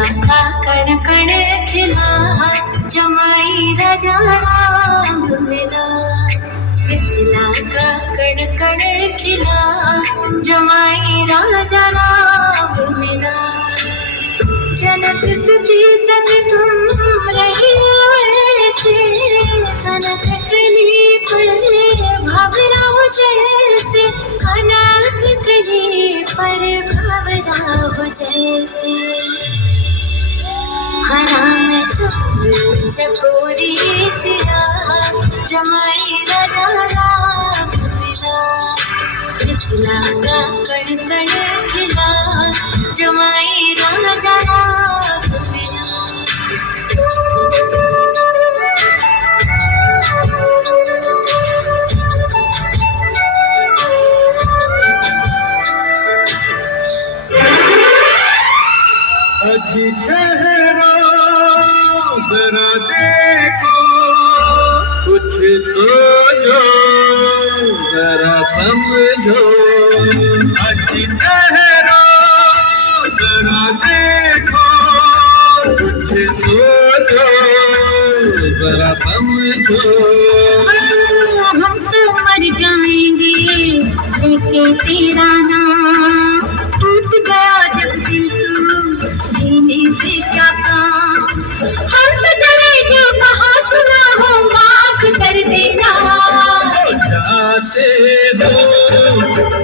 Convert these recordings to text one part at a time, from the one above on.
का कण कण खिला, जमाई राजा राम मिला। मिथिला का कण कण खिला, जमाई राजा राम मिला। जनक सुजी संग तुम रही ऐसे, कनक कली पर भवराओ जैसे, कनक कली पर भवराओ जैसे। राम चकोरी सिया, जमाई राजा राम मिला। मिथिला का कण कण खिला, जमाई राजा राम मिला। अजी ठहरो जरा देखो, कुछ सोचो जरा समझो। अजी ठहरो जरा देखो, कुछ सोचो जरा समझो। हम तो मर जाएंगे लेके तेरा नाम, टूट गया जब दिल जीने से क्या काम। हम तो डरेंगे कहाँ सुना हो, माफ कर देना। जाते हो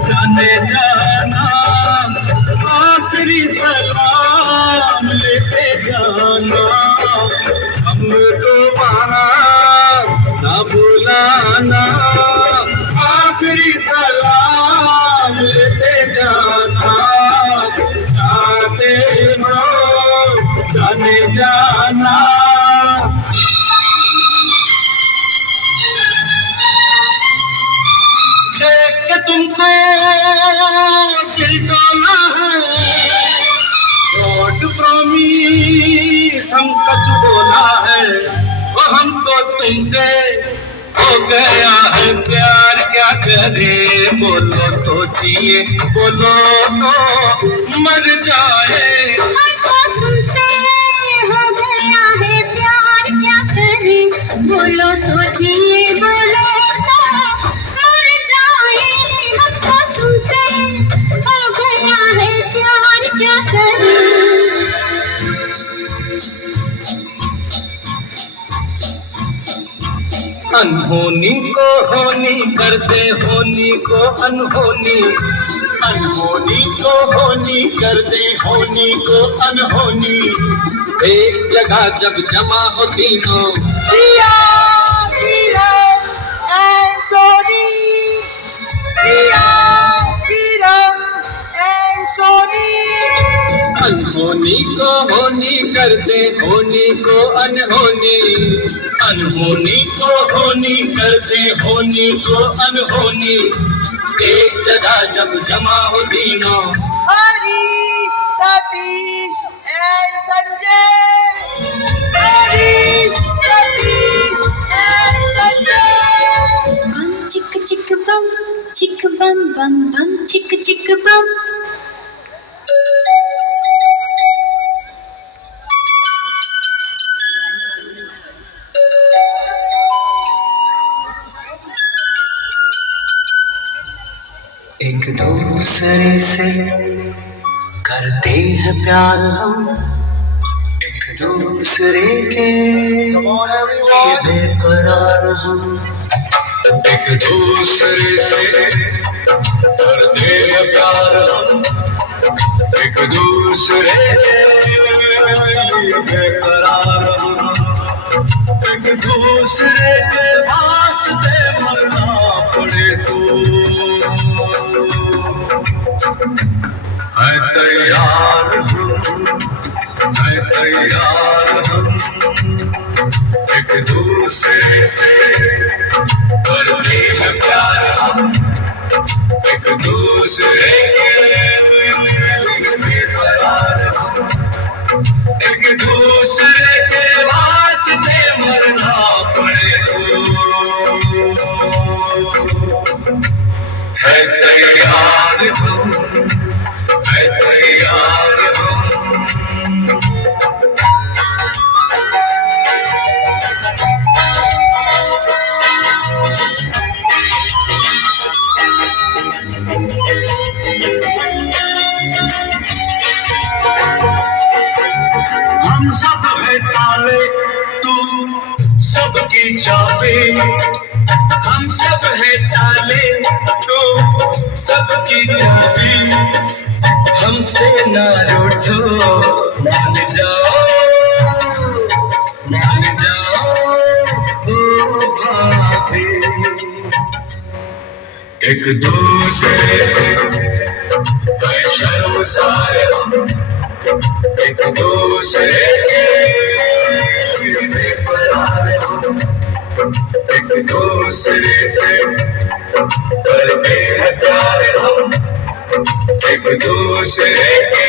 जाने जाना, आखिरी सलाम लेते जाना। हमको माना ना बुलाना, आखिरी सलाम लेते जाना। जाते हो जाने जाना। देख के तुमको दिल डोला है, गॉड प्रॉमिस हम सच बोला है। वो हमको तुमसे हो गया है प्यार, क्या करे बोलो तो जिए, बोलो तो मर जाए। हमको तुमसे हो गया है प्यार, क्या करें बोलो तो जिए, बोलो तो मर जाए। हमको तुमसे हो गया है प्यार, क्या करें। अनहोनी को होनी कर दे, होनी को अनहोनी। अनहोनी को होनी कर दे, होनी को अनहोनी। एक जगह जब जमा हो तीनों, प्रिया प्रिया एंड सोनी, प्रिया प्रिया एंड सोनी। अनहोनी को होनी कर दे, होनी को अनहोनी। अनहोनी को होनी कर दे, होनी को अनहोनी। एक जगह जब जमा हो तीनों, हरीश, सतीश एंड संजय। हरीश, सतीश एंड संजय। बम चिक चिक बम, चिक बम बम बम, चिक चिक बम। एक दूसरे से करते हैं प्यार हम, एक दूसरे के लिए बेकरार हम। एक दूसरे से करते हैं प्यार हम, एक दूसरे के लिए बेकरार हम। एक दूसरे के वास्ते मरना पड़े तो है तैयार हम, है तैयार हम। एक दूसरे से करते हैं प्यार हम, एक दूसरे के लिए बेकरार हम। एक दूसरे के वास्ते मरना पड़े तो है तैयार हम, है तैयार हम। भाभी हम सब है ताले तो सबकी चाबी हमसे ना रूठो मान जाओ ओ भाभी एक दूसरे से शर्मसार हम एक दूसरे के बेकरार हम एक दूसरे से करते हैं प्यार हम एक दूसरे के